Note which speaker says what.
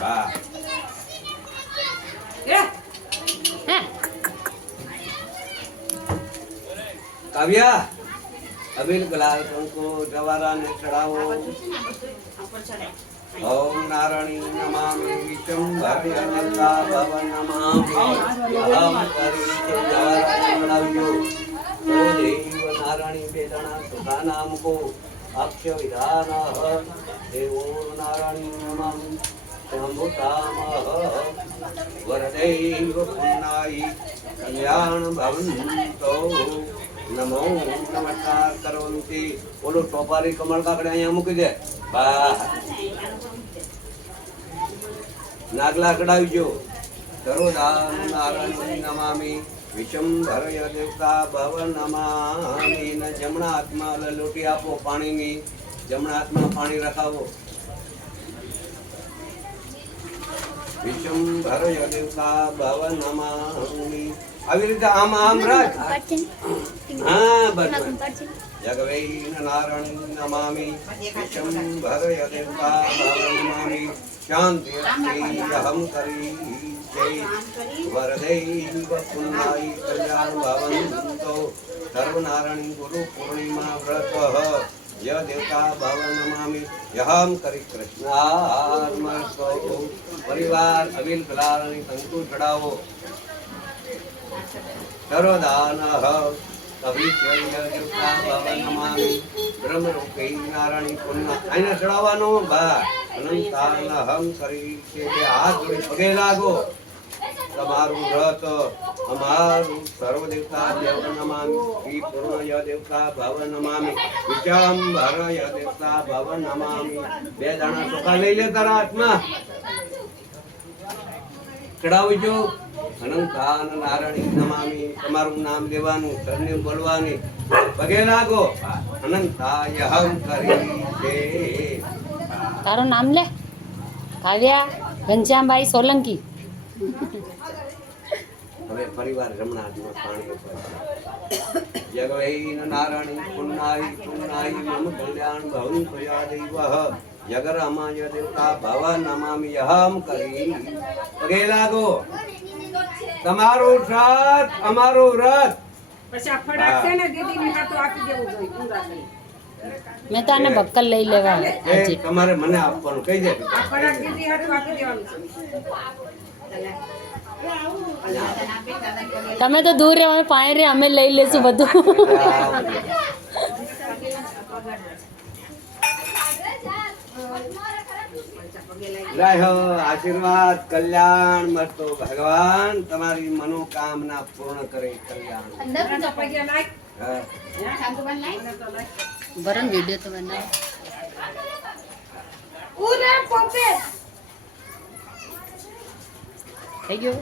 Speaker 1: હે. કાવ્યા અબિલ ગુલાલ કંકુ જવારા ને ચડાવો. ઓમ નારાયણી નમામિ વિષ્ણુ ભવ્ય જગતા ભવ નમામિ. અહમ કરી જવારા ચડાવજો ઓ દેવ નારાયણી વેદના સુધા નામ કો અક્ષય વિધાન દેવો નારાયણી નમામિ. શંભુતામહ વરદૈવ પુન્નાઈ કલ્યાણ ભવંતો નમો નમસ્કાર કરવંતી ઓલું ટોપારી કમળ કાકડે અહીંયા મૂકી દે બા નાગલા કડાવજો સર્વદાન નારાયણ નમામી વિશંભરય દેવતા ભવ નમામી જમણા હાથમાં લોટી આપો પાણીની જમણા હાથમાં પાણી રખાવો વિશંભરય દેવતા ભવ નમામિ આવી રીતે આમ આમ રાખ હા બસ જગવૈન નારાયણ નમામિ. વિશંભરય દેવતા ભવ નમામિ શાંતિ અહમ કરી. જય. વરદૈવ પુન્નાઈ કલ્યાણ ભવંતો. સર્વનારાયણ ગુરુ પૂર્ણિમા વ્રત. ય દેવતા ભવ નમામિ યહમ કરી કૃષ્ણાર્મસ્તો પરિવાર અવિલ કલારની કંકુ ચડાવો સર્વદાન આઈને ચડાવવાનું બા અનંતાન હમ કરી છે કે હાથ જોડી પગે લાગો તમારું વ્રત, અમારું સર્વ દેવતા દેવ નમામી, શ્રી પૂર્ણય દેવતા ભવ નમામિ વિચાંબરય દેવતા ભવ નમામી. બે દાણા ચોખા લઈ લે તારા હાથમાં. ચડાવજો. અનંતાન નારાયણી નમામી. તમારું નામ લેવાનું, સરનેમ બોલવાની. પગે લાગો. અનંતાય હમ કરી છે
Speaker 2: તારું નામ લે. કાવ્યા, ઘનશ્યામભાઈ સોલંકી.
Speaker 1: હવે પરિવાર રમણા પાણી ઉપર જગવૈન નારાયણી પુન્નાઈ પુન્નાઈ મમ કલ્યાણ ભવન પ્રયા દૈવઃ જગરામાય દેવતા ભવ નમામિ યહમ કરી. પગે લાગો. તમારો વ્રત અમારો વ્રત
Speaker 3: પછી આ છે ને દીદીને હાથો આપી દેવું જોઈએ પૂરા કરી.
Speaker 2: મેં તો આને બક્કલ લઈ લેવા
Speaker 1: તમારે મને આપવાનું કહી દે
Speaker 3: આ ફડાક દીદી હાથો આપી દેવાનું છે.
Speaker 2: તમે તો દૂર રહે અમે પાણી રે અમે લઈ લેશું બધું.
Speaker 1: આશીર્વાદ કલ્યાણ મસ્તો ભગવાન તમારી મનોકામના પૂર્ણ કરે કલ્યાણ.
Speaker 2: વીડિયો તો બનાવો. 哎呦！